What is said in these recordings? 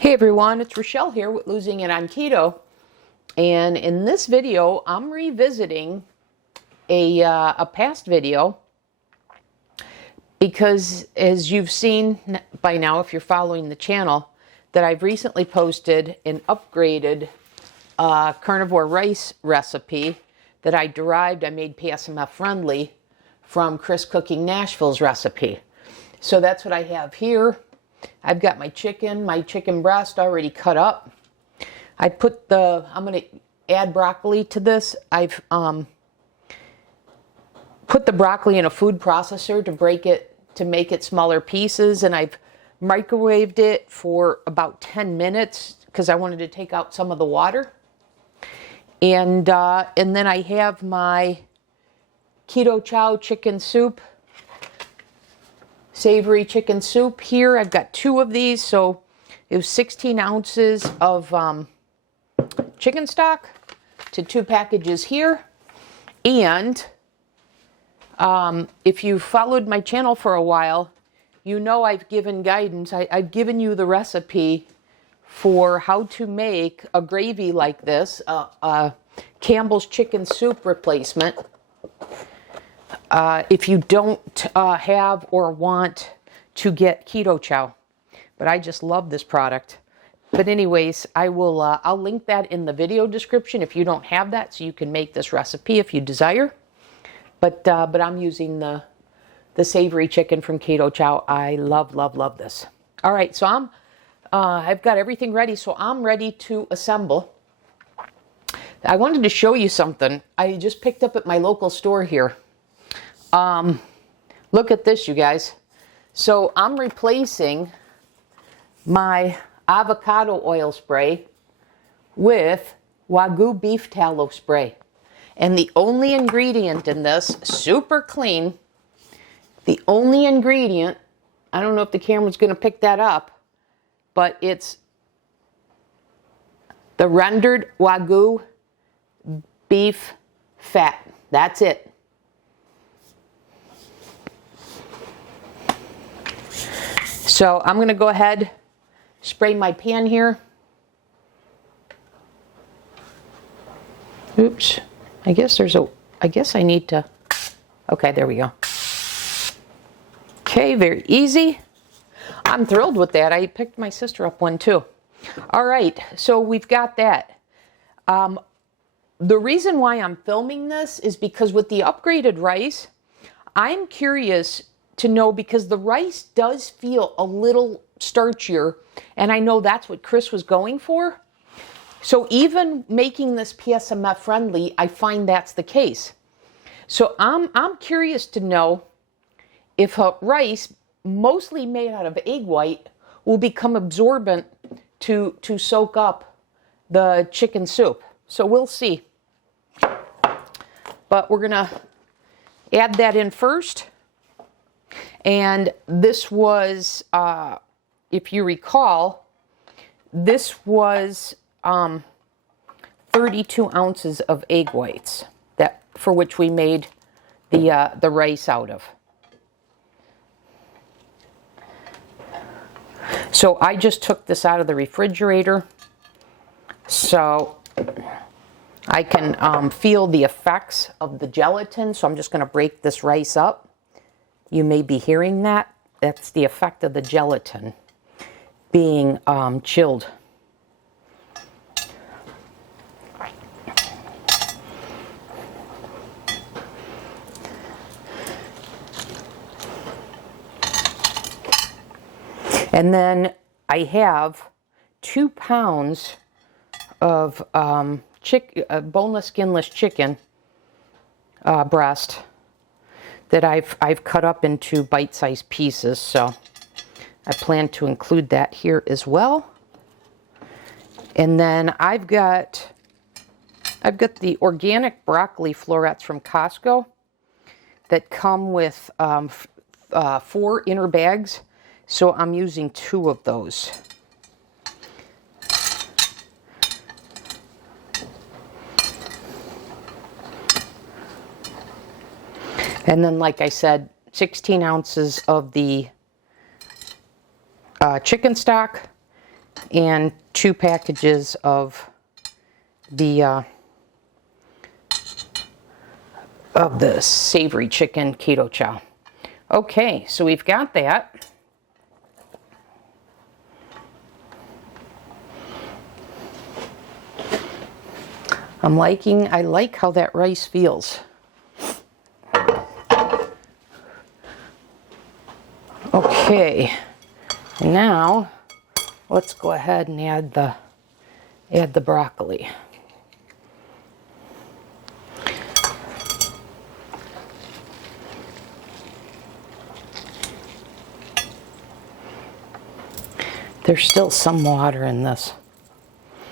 Hey everyone, it's Rochelle here with Losing It on Keto, and in this video I'm revisiting a past video because, as you've seen by now if you're following the channel, that I've recently posted an upgraded carnivore rice recipe that I made PSMF friendly from Chris Cooking Nashville's recipe. So that's what I have here. I've got my chicken breast already cut up. I'm going to add broccoli to this. I've put the broccoli in a food processor to make it smaller pieces, and I've microwaved it for about 10 minutes because I wanted to take out some of the water. And then I have my Keto Chow chicken soup. Savory chicken soup here. I've got 2 of these, so it was 16 ounces of chicken stock to 2 packages here. And if you followed my channel for a while, you know I've given guidance. I've given you the recipe for how to make a gravy like this, Campbell's chicken soup replacement. If you don't have or want to get Keto Chow. But I just love this product. But anyways, I'll link that in the video description if you don't have that, so you can make this recipe if you desire. But I'm using the savory chicken from Keto Chow. I love this. All right, so I've got everything ready, so I'm ready to assemble. I wanted to show you something I just picked up at my local store here. Look at this, you guys. So I'm replacing my avocado oil spray with Wagyu beef tallow spray. And the only ingredient in this, super clean, the only ingredient, I don't know if the camera's going to pick that up, but it's the rendered Wagyu beef fat. That's it. So I'm going to go ahead, spray my pan here. Oops. I guess I need to, okay, there we go. Okay, very easy. I'm thrilled with that. I picked my sister up one too. All right, so we've got that. The reason why I'm filming this is because with the upgraded rice, I'm curious to know, because the rice does feel a little starchier, and I know that's what Chris was going for. So even making this PSMF friendly, I find that's the case. So I'm curious to know if a rice mostly made out of egg white will become absorbent to soak up the chicken soup. So we'll see. But we're gonna add that in first. And this was, if you recall, this was 32 ounces of egg whites for which we made the rice out of. So I just took this out of the refrigerator so I can feel the effects of the gelatin. So I'm just going to break this rice up. You may be hearing that. That's the effect of the gelatin being chilled. And then I have 2 pounds of boneless, skinless chicken breast that I've cut up into bite-sized pieces, so I plan to include that here as well. And then I've got the organic broccoli florets from Costco that come with 4 inner bags, so I'm using 2 of those. And then, like I said, 16 ounces of the chicken stock and 2 packages of the savory chicken Keto Chow. Okay, so we've got that. I like how that rice feels. Okay, now let's go ahead and add the broccoli. There's still some water in this.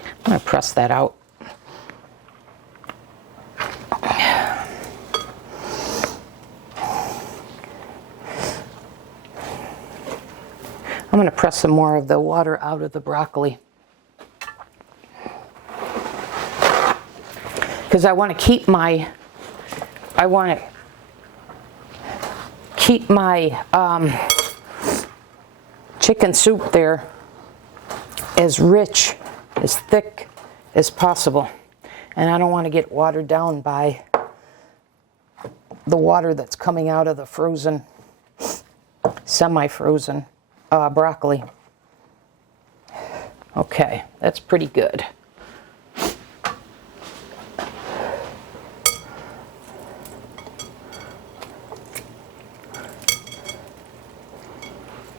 I'm going to press that out. I'm going to press some more of the water out of the broccoli, because I want to keep my chicken soup there as rich, as thick as possible, and I don't want to get watered down by the water that's coming out of the frozen, semi-frozen broccoli. Okay, that's pretty good.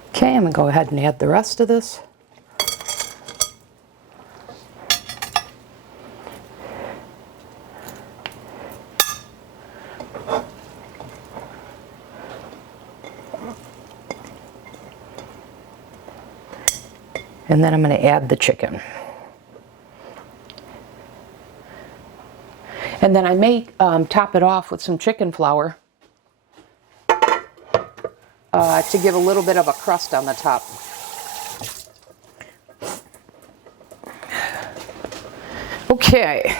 Okay, I'm going to go ahead and add the rest of this. And then I'm going to add the chicken. And then I may top it off with some chicken flour to give a little bit of a crust on the top. Okay.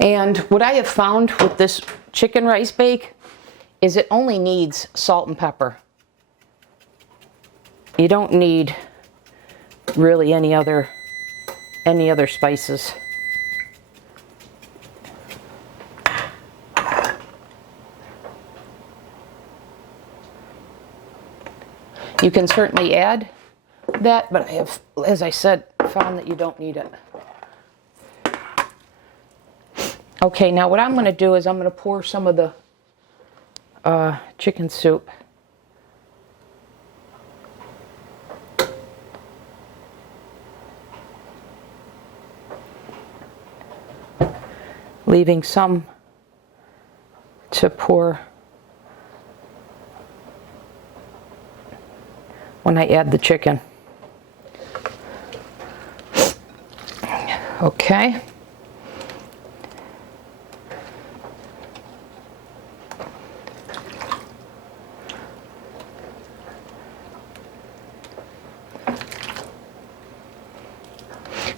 And what I have found with this chicken rice bake is it only needs salt and pepper. You don't need really any other spices. You can certainly add that, but I have, as I said, found that you don't need it. Okay, now what I'm going to do is I'm going to pour some of the chicken soup leaving some to pour when I add the chicken. Okay.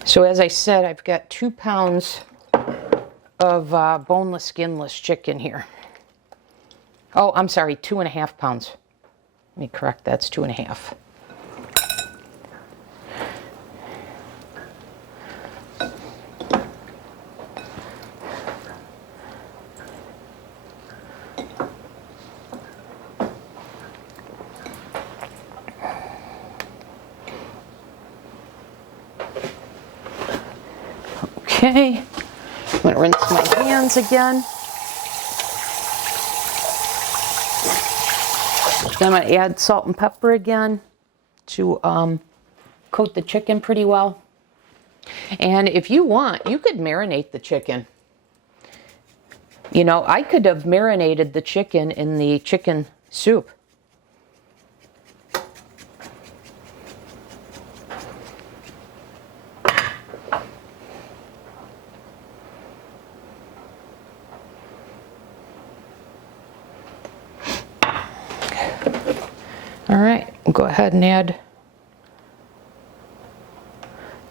So as I said, I've got 2 pounds of boneless, skinless chicken here. Oh, I'm sorry, 2.5 pounds. Let me correct, that's 2.5. Okay, I'm going to rinse my hands again. Then I'm going to add salt and pepper again to coat the chicken pretty well. And if you want, you could marinate the chicken. You know, I could have marinated the chicken in the chicken soup. All right, we'll go ahead and add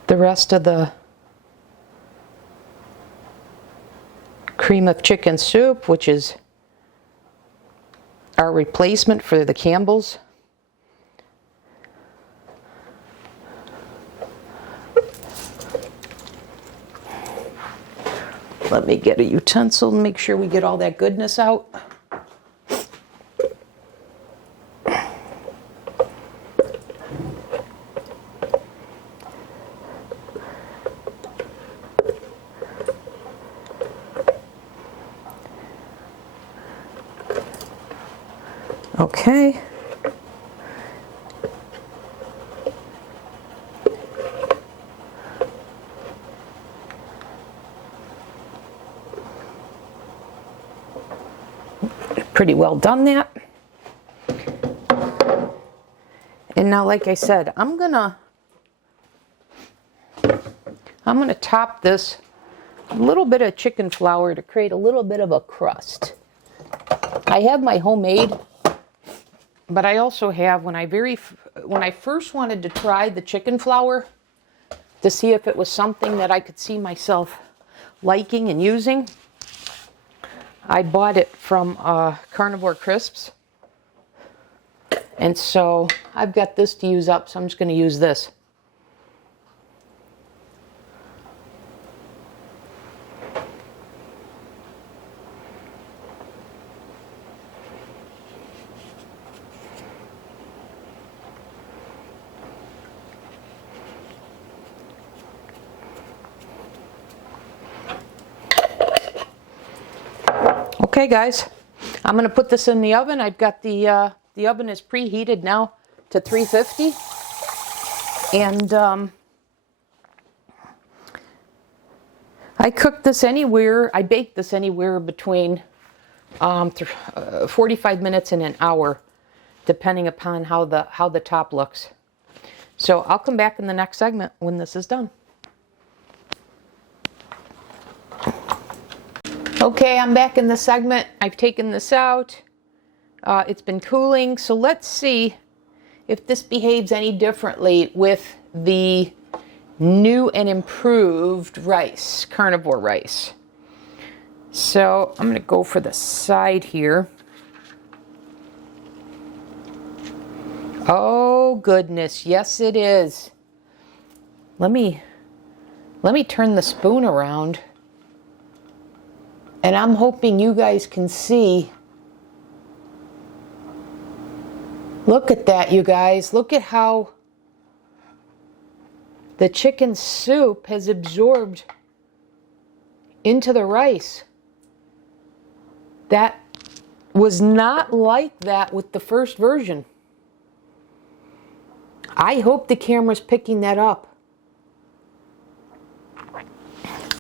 the rest of the cream of chicken soup, which is our replacement for the Campbell's. Let me get a utensil and make sure we get all that goodness out. Okay. Pretty well done that. And now, like I said, I'm gonna top this a little bit of chicken flour to create a little bit of a crust. I have my homemade, but I also have, when I first wanted to try the chicken flour to see if it was something that I could see myself liking and using, I bought it from Carnivore Crisps. And so I've got this to use up, so I'm just going to use this. Okay, guys, I'm going to put this in the oven. I've got the oven is preheated now to 350, and I cooked this anywhere. I baked this anywhere between 45 minutes and an hour, depending upon how the top looks. So I'll come back in the next segment when this is done. Okay, I'm back in the segment. I've taken this out. It's been cooling, so let's see if this behaves any differently with the new and improved rice, carnivore rice. So I'm going to go for the side here. Oh goodness, yes it is. Let me turn the spoon around. And I'm hoping you guys can see. Look at that, you guys. Look at how the chicken soup has absorbed into the rice. That was not like that with the first version. I hope the camera's picking that up.